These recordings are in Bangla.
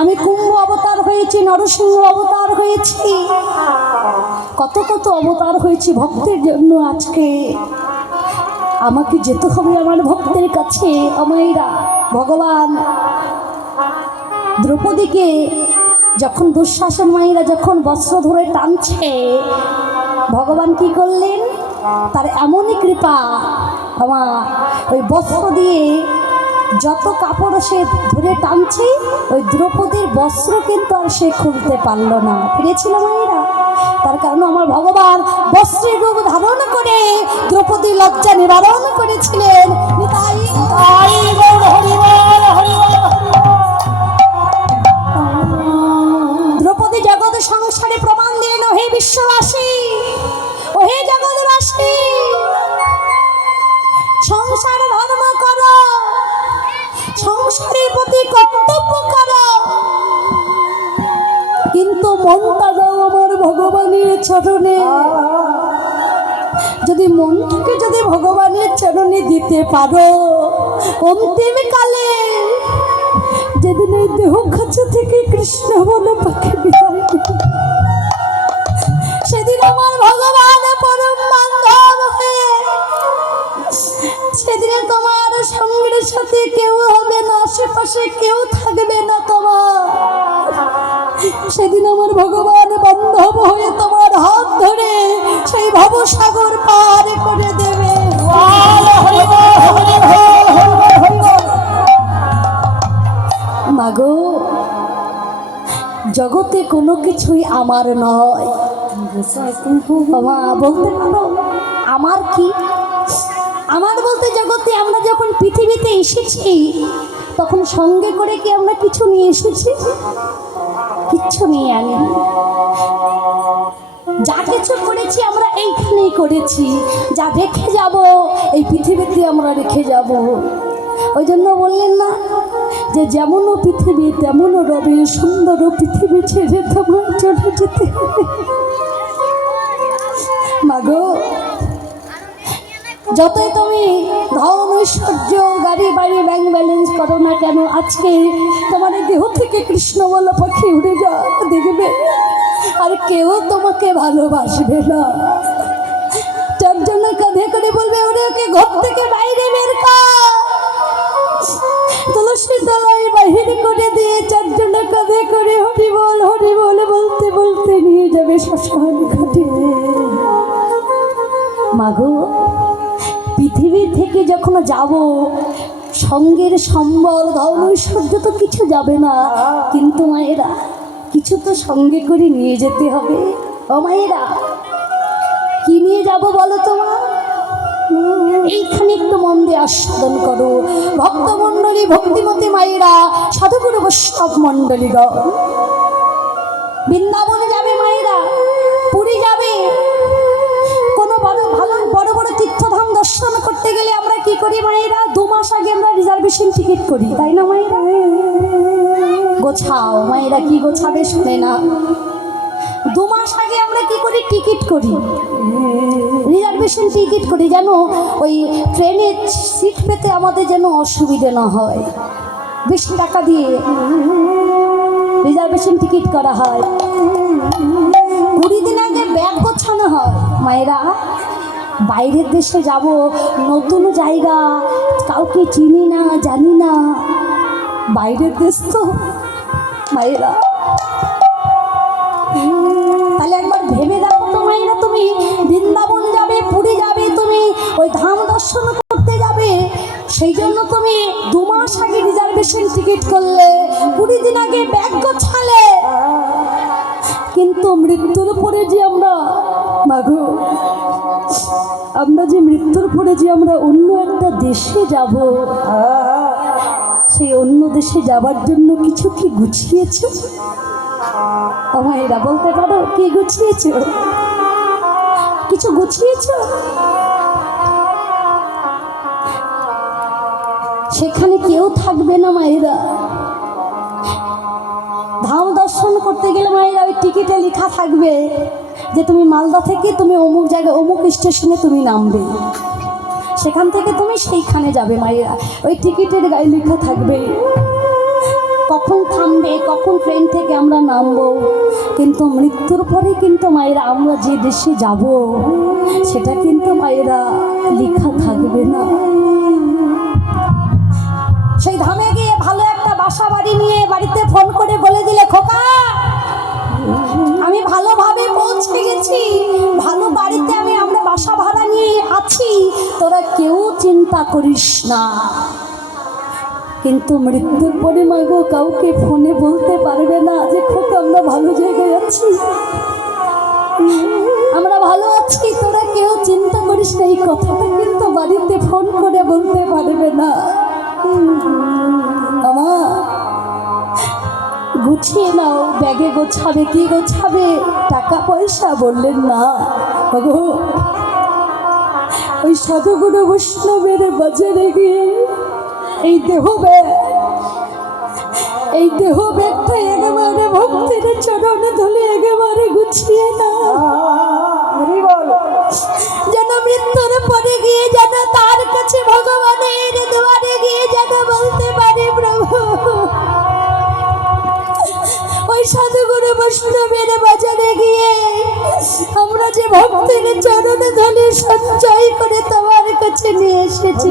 আমি কুম্ভ অবতার হয়েছি, নরসিংহ অবতার হয়েছি, কত কত অবতার হয়েছি ভক্তের জন্য। আজকে আমাকে যেতে হবে আমার ভক্তের কাছে। আমাইরা ভগবান দ্রৌপদীকে যখন দুঃশাসন মায়েরা যখন বস্ত্র ধরে টানছে, ভগবান কি করলেন? তার এমনই কৃপা, আমার ওই বস্ত্র দিয়ে যত কাপড় সে ধরে টানছে, ওই দ্রৌপদীর বস্ত্র কিন্তু আর সে খুলতে পারল না। পেরেছিল মায়েরা? তার কারণ আমার ভগবান বস্ত্রের রূপ ধারণ করে দ্রৌপদীর লজ্জা নিবারণ করেছিলেন। দ্রৌপদী জগৎ সংসারে প্রমাণ দিলেন, হে বিশ্ববাসী, ও হে জগৎবাসী, সংসার ধর্ম করো, সংসারের প্রতি কর্তব্য করো, কিন্তু মনটা দাও আমার ভগবানের চরণে। যদি মনটাকে যদি ভগবানের চরণে দিতে পারো, অন্তিম কালে যেদিন এই দেহ কাছে থেকে কৃষ্ণ বলে পাখি বিদায় দেবে, সেদিন আমার ভগবান পরম বান্ধব হয়ে, সেদিনে তোমার সঙ্গের সাথে কেউ হবে না, আশেপাশে কেউ থাকবে না তোমার। সেদিন আমার ভগবান বান্ধব হয়ে তোমার হাত ধরে সেই ভবসাগর পার করে দেবে। মাগো, জগতে কোনো কিছুই আমার নয়। মা বলতে পারো আমার কি? আমার বলতে জগতে আমরা যখন পৃথিবীতে এসেছি, তখন সঙ্গে করে কি আমরা কিছু নিয়ে এসেছি? কিচ্ছু নিয়ে আনি। যা কিছু করেছি আমরা এইখানেই করেছি, যা রেখে যাব এই পৃথিবীতে আমরা রেখে যাব। ওই জন্য বললেন না যে যেমনও পৃথিবী তেমনও রবে, সুন্দর পৃথিবী ছেড়ে তোমার চলে যেতে হবে। মাগো, যতই তুমি ধন ঐশ্বর্য গাড়ি বাড়ি ব্যাংক ব্যালেন্স করো না কেন, আজকে তোমার দেহ থেকে কৃষ্ণ বলা পাখি উড়ে যা, দেখবে আর কেউ তোমাকে ভালোবাসবে না। যার জন্য কাঁধে করে বলবে, ওরে ওকে ঘর থেকে বাইরে বের কর, তুলসী তলায় বাহির করে দিয়ে চারজন কাঁধে করে হরি বল বলতে বলতে নিয়ে যাবে শ্মশান ঘাটে। মাগো, পৃথিবী থেকে যখন যাব, সঙ্গের সম্বল ধন ঐশ্বর্য তো কিছু যাবে না, কিন্তু মায়েরা কিছু তো সঙ্গে করে নিয়ে যেতে হবে। ও মায়েরা, কি নিয়ে যাব বলো তোমার? এইখানে একটু মন দিয়ে আস্বাদন করো ভক্তমণ্ডলী, ভক্তিমতী মায়েরা, সাধুগুরু বৈষ্ণব মণ্ডলীগণ। বৃন্দাবনে যাবে মায়েরা, পুরী যাবে, কোনো বড় ভালো বড় বড় তীর্থধাম দর্শন করতে গেলে আমরা কি করি মায়েরা? 2 মাস আগে আমরা রিজার্ভেশন টিকিট করি, তাই না মায়েরা? গোছাও মায়েরা, কি গোছাবে শুনে না। 2 মাস আগে আমরা কি করি? টিকিট করি, রিজার্ভেশন টিকিট করি, যেন ওই ট্রেনের সিট পেতে আমাদের যেন অসুবিধে না হয়। বেশি টাকা দিয়ে রিজার্ভেশন টিকিট করা হয়। 20 দিন আগে ব্যাগ গোছানো হয় মায়েরা। বাইরের দেশে যাব, নতুন জায়গা, কাউকে চিনি না জানি না, বাইরের দেশ তো মায়েরা। তাহলে একবার ভেবে দেখো তো মায়েরা, তুমি বৃন্দাবন যাবে, পুরী যাবে, তুমি ওই ধাম দর্শন করতে যাবে, সেই জন্য তুমি 2 মাস আগে রিজার্ভেশন টিকিট করলে, 20 দিন আগে ব্যাগ গোছালে, কিন্তু মৃত্যুর পরে যে আমরা, মাগো, আমরা যে মৃত্যুর পরে যে আমরা অন্য একটা দেশে যাব, সেই অন্য দেশে যাবার জন্য কিছু কি গুছিয়েছ? আমায়রা বলতে পারো, কি গুছিয়েছ? কিছু গুছিয়েছ? সেখানে কেউ থাকবে না মায়েরা। ধাম দর্শন করতে গেলে মায়েরা ওই টিকিটে লেখা থাকবে যে তুমি মালদা থেকে তুমি অমুক জায়গায় অমুক স্টেশনে তুমি নামবে, সেখান থেকে তুমি সেইখানে যাবে মায়েরা। ওই টিকিটের গায়ে লেখা থাকবে কখন থামবে, নেই কখন ট্রেন থেকে আমরা নামবো, কিন্তু মৃত্যুর পরে কিন্তু মায়েরা আমরা যে দেশে যাব সেটা কিন্তু মায়েরা লেখা থাকবে না। সেই ধামে গিয়ে ভালো একটা বাসা বাড়ি নিয়ে বাড়িতে ফোন করে বলে দিলে, খোকা আমি ভালোভাবে পৌঁছে গেছি, ভালো বাড়িতে আমরা বাসা ভাড়া নিয়ে আছি, তোরা কেউ চিন্তা করিস না। কিন্তু মৃত্যুর পরে মাগো কাউকে ফোনে বলতে পারবে না যে খোকা আমরা ভালো জায়গায় আছি, আমরা ভালো আছি, তোরা কেউ চিন্তা করিস না। এই কথাটা কিন্তু বাড়িতে ফোন করে বলতে পারবে না। আমার গুছিয়ে নাও, ব্যাগে গোছাবে, কি গোছাবে? টাকা পয়সা। বললেন না গো, ওই সাধুগুরু বৈষ্ণবের বাজারে গিয়ে এই দেহ ব্যাগটা একেবারে ভক্তির চরণে ধরে একেবারে গুছিয়ে না, যেন মৃত্যুর পরে গিয়ে যেন তার কাছে ভগবানের দুয়ারে গিয়ে যেন বলতে পারে, প্রভু ওই সাধুগুরু বৈষ্ণবের বাজারে গিয়ে আমরা যে ভক্তের চরণে ধরে সঞ্চয় করে তোমার কাছে নিয়ে এসেছি।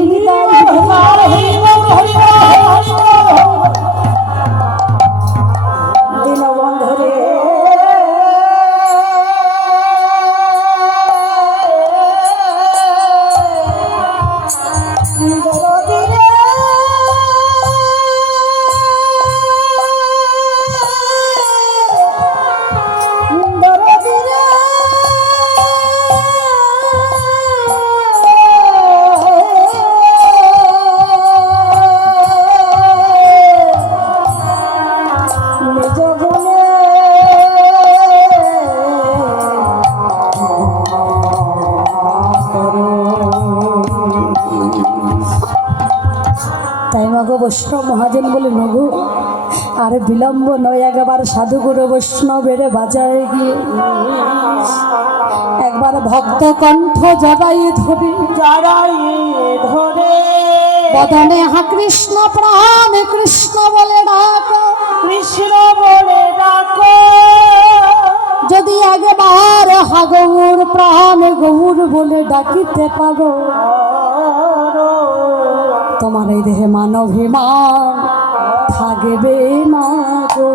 বৈষ্ণব মহাজন বলে, নগু আর বিলম্ব নয়, একবার সাধুগুরু বৈষ্ণবের বাজারে গিয়ে একবার ভক্ত কণ্ঠ জড়াই ধরে বদনে হা কৃষ্ণ প্রাণ কৃষ্ণ বলে ডাকো, কৃষ্ণ বলে ডাকো। যদি একবার হা গৌর প্রাণ গৌর বলে ডাকিতে পারো, তোমার এই দেহে মানবিমান থাকবে না গো।